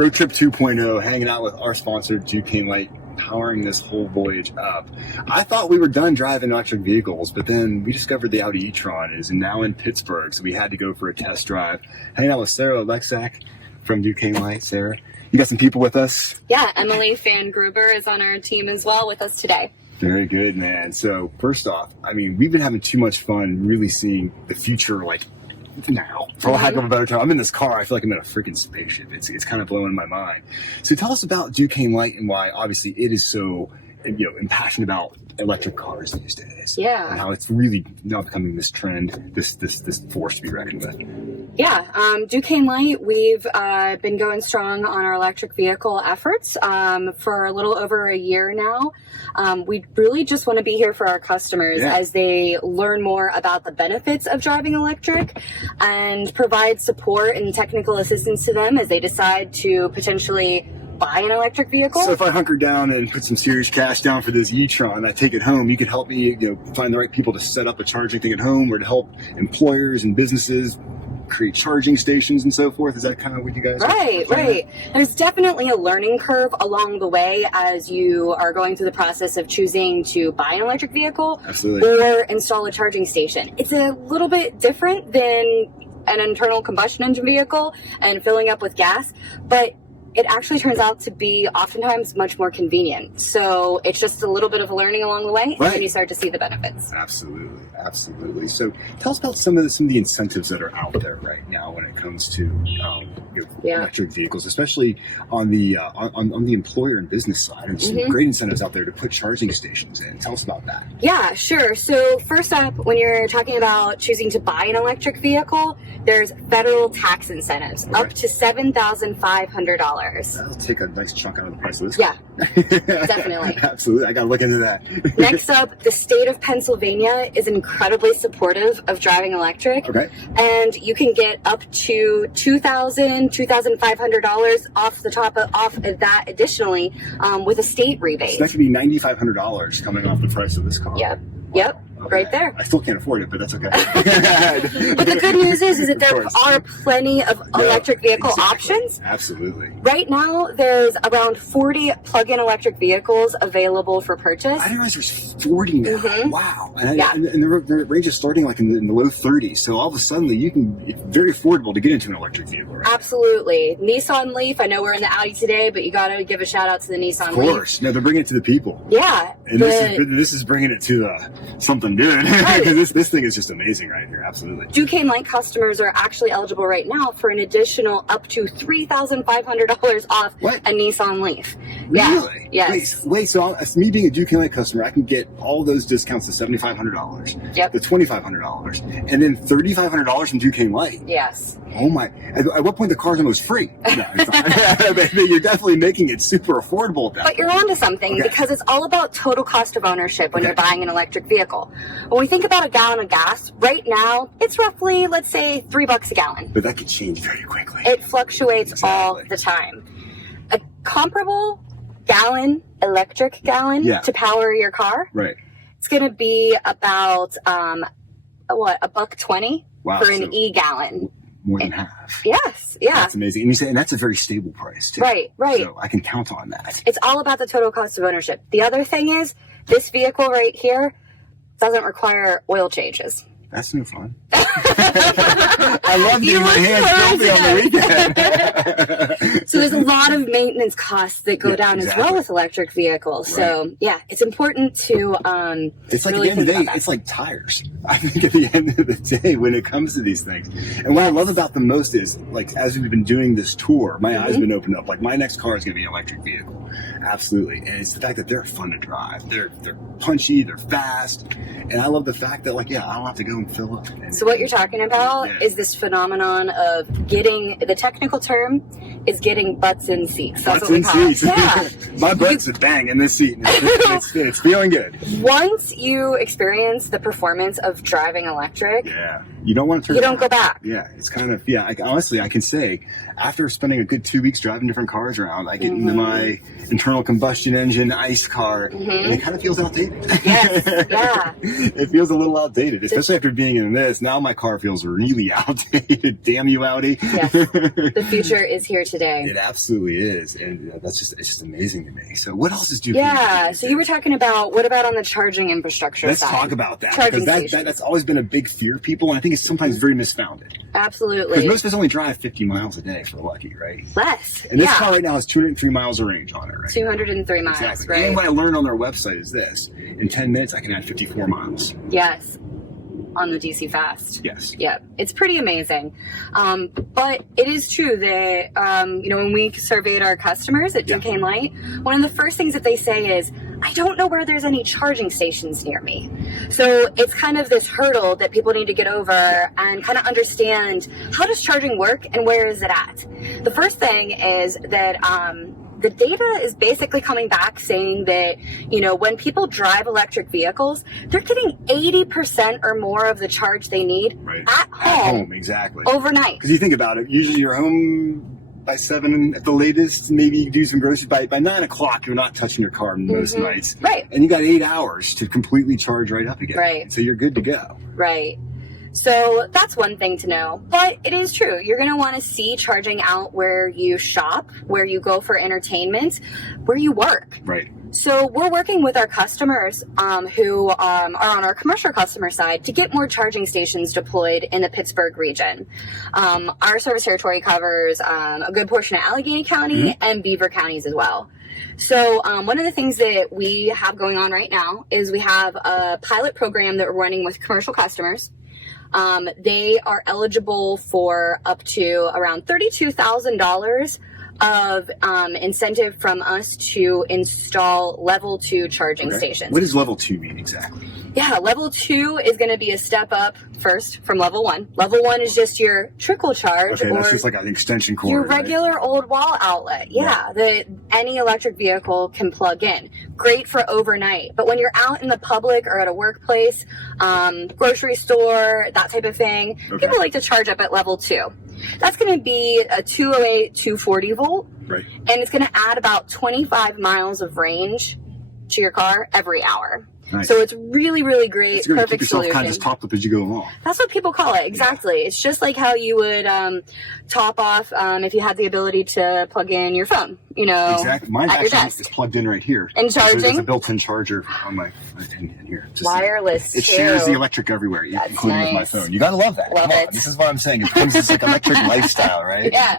Roadtrip 2.0, hanging out with our sponsor, Duquesne Light, powering this whole voyage up. I thought we were done driving electric vehicles, but then we discovered the Audi e-tron is now in Pittsburgh, so we had to go for a test drive. Hanging out with Sarah Alexak from Duquesne Light. Sarah, you got some people with us? Yeah, Emily Fan Gruber is on our team as well with us today. Very good, man. So first off, I mean, we've been having too much fun really seeing the future, like, now, for lack of a better term. I'm in this car, I feel like I'm in a freaking spaceship. It's kind of blowing my mind. So tell us about Duquesne Light and why obviously it is so, impassioned about electric cars these days. Yeah. And how it's really now becoming this trend, this force to be reckoned with. Yeah, Duquesne Light, we've been going strong on our electric vehicle efforts for a little over a year now. We really just want to be here for our customers as they learn more about the benefits of driving electric and provide support and technical assistance to them as they decide to potentially buy an electric vehicle. So if I hunker down and put some serious cash down for this e-tron, I take it home, you could help me find the right people to set up a charging thing at home or to help employers and businesses create charging stations and so forth. Is that kind of what you guys Right. There's definitely a learning curve along the way as you are going through the process of choosing to buy an electric vehicle or install a charging station. It's a little bit different than an internal combustion engine vehicle and filling up with gas, but it actually turns out to be oftentimes much more convenient. So it's just a little bit of a learning along the way, and then you start to see the benefits. Absolutely. So tell us about some of the incentives that are out there right now when it comes to electric vehicles, especially on the employer and business side. And some great incentives out there to put charging stations in. Tell us about that. Yeah, sure. So first up, when you're talking about choosing to buy an electric vehicle, there's federal tax incentives up to $7,500. That'll take a nice chunk out of the price of this. Yeah, definitely. Absolutely. I got to look into that. Next up, the state of Pennsylvania is incredibly supportive of driving electric. Okay. And you can get up to $2,000, $2,500 off of that additionally with a state rebate. So that could be $9,500 coming off the price of this car. Yep. Okay. Right there. I still can't afford it, but that's okay. But the good news is that there are plenty of electric vehicle options. Absolutely. Right now, there's around 40 plug-in electric vehicles available for purchase. I didn't realize there's 40 now. Wow. And the range is starting like in the low 30s. So all of a sudden, it's very affordable to get into an electric vehicle. Right? Absolutely. Nissan Leaf. I know we're in the Audi today, but you got to give a shout out to the Nissan Leaf. Of course. No, they're bringing it to the people. Yeah. And this is bringing it to something good. Because this thing is just amazing right here. Absolutely. Duquesne Light customers are actually eligible right now for an additional up to $3,500 off a Nissan Leaf. Really? Yeah. Yes. Wait. So me being a Duquesne Light customer, I can get all those discounts to $7,500. Yep. The $2,500, and then $3,500 from Duquesne Light. Yes. Oh my! At what point the car's almost free? No, it's not. You're definitely making it super affordable at that But you're onto something because it's all about total cost of ownership when you're buying an electric vehicle. When we think about a gallon of gas, right now, it's roughly, let's say, $3 a gallon. But that could change very quickly. It fluctuates all the time. A comparable electric gallon to power your car, it's going to be about, $1.20 for an e-gallon. More than half. Yes, yeah. That's amazing. And you say, and that's a very stable price, too. Right. So I can count on that. It's all about the total cost of ownership. The other thing is, this vehicle right here doesn't require oil changes. That's no fun. I love getting my hands filthy on the weekend. So there's a lot of maintenance costs that go down as well with electric vehicles. So it's important to it's like really at the end of the day, it's like tires. I think at the end of the day when it comes to these things. And what I love about them most is, like, as we've been doing this tour, my eyes have been opened up. Like, my next car is going to be an electric vehicle. Absolutely. And it's the fact that they're fun to drive. They're punchy, they're fast. And I love the fact that, like, I don't have to go and fill up. So what you're talking about is this phenomenon of getting, the technical term is getting butts in seats. That's what we call it. Yeah. My butt's a bang in this seat. It's feeling good. Once you experience the performance of driving electric, you don't want to turn you don't go back. Yeah, it's kind of, honestly, I can say, after spending a good 2 weeks driving different cars around, I get into my internal combustion engine ICE car, and it kind of feels outdated. Yes, yeah. It feels a little outdated, especially after being in this. Now my car feels feels really outdated. Damn you, Audi. Yes. The future is here today. It absolutely is. And it's just amazing to me. So what else is Duquesne? Yeah. So you were talking about, what about on the charging infrastructure Let's side? talk about that. Charging because that's always been a big fear of people. And I think it's sometimes very misfounded. Absolutely. Because most of us only drive 50 miles a day if we're lucky, right? Less. And this car right now has 203 miles of range on it, right? 203 miles, exactly. right? And what I learned on their website is this. In 10 minutes, I can add 54 miles. Yes. On the DC Fast. Yes. Yeah. It's pretty amazing. But it is true that, when we surveyed our customers at Duquesne Light, one of the first things that they say is, I don't know where there's any charging stations near me. So it's kind of this hurdle that people need to get over and kind of understand, how does charging work and where is it at? The first thing is that, the data is basically coming back saying that, when people drive electric vehicles, they're getting 80% or more of the charge they need at home. Exactly. Overnight. Because you think about it, usually you're home by 7 at the latest, maybe you do some groceries. By 9 o'clock, you're not touching your car most nights. Right. And you got 8 hours to completely charge right up again. Right. So you're good to go. Right. So that's one thing to know, but it is true. You're going to want to see charging out where you shop, where you go for entertainment, where you work. Right. So we're working with our customers who are on our commercial customer side to get more charging stations deployed in the Pittsburgh region. Our service territory covers a good portion of Allegheny County and Beaver counties as well. So one of the things that we have going on right now is we have a pilot program that we're running with commercial customers. They are eligible for up to around $32,000 of incentive from us to install level 2 charging stations. What does level 2 mean exactly? Yeah, level 2 is going to be a step up first from level 1. Level 1 is just your trickle charge. Okay, or that's just like an extension cord. your regular old wall outlet. Yeah, that any electric vehicle can plug in. Great for overnight. But when you're out in the public or at a workplace, grocery store, that type of thing, people like to charge up at level 2. That's going to be a 208, 240 volt. Right. And it's going to add about 25 miles of range to your car every hour. Nice. So it's really, really great. It's perfect keep yourself solution. kind of just topped up as you go along. That's what people call it. Exactly. Yeah. It's just like how you would top off if you had the ability to plug in your phone. Exactly. Mine actually is plugged in right here. And charging. There's a built-in charger on my in here. Wireless. It shares the electric everywhere, including with my phone. You gotta love that. Love it. This is what I'm saying. It becomes this like electric lifestyle, right? Yeah.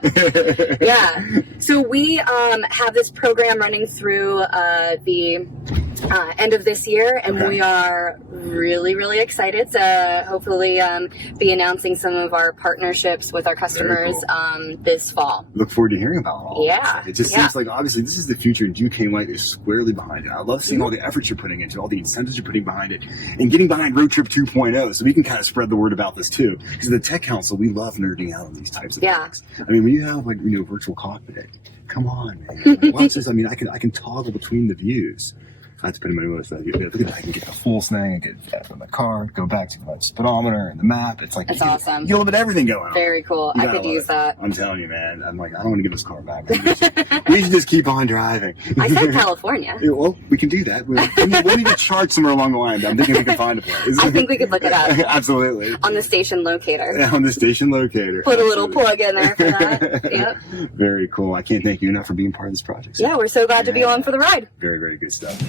Yeah. So we have this program running through the end of this year, and we are really, really excited to hopefully be announcing some of our partnerships with our customers this fall. Look forward to hearing about all Yeah. It just seems like, obviously, this is the future, and Duquesne Light is squarely behind it. I love seeing all the efforts you're putting into, all the incentives you're putting behind it, and getting behind Roadtrip 2.0, so we can kind of spread the word about this too. Because the Tech Council, we love nerding out on these types of things. I mean, when you have virtual cockpit, come on, man. Watch this. I mean, I can toggle between the views. I have to put in my notes. I can get the full thing, I get that from the car, go back to the speedometer and the map. It's like, it's awesome. You get a little bit of everything going on. Very cool. I could use that. I'm telling you, man. I'm like, I don't want to give this car back. We should just keep on driving. I said California. Yeah, well, we can do that. We'll need to charge somewhere along the line. I'm thinking we can find a place. I think we could look it up. Absolutely. On the station locator. Yeah, on the station locator. Put a little plug in there for that. Yep. Very cool. I can't thank you enough for being part of this project. Yeah, we're so glad to be along for the ride. Very, very good stuff.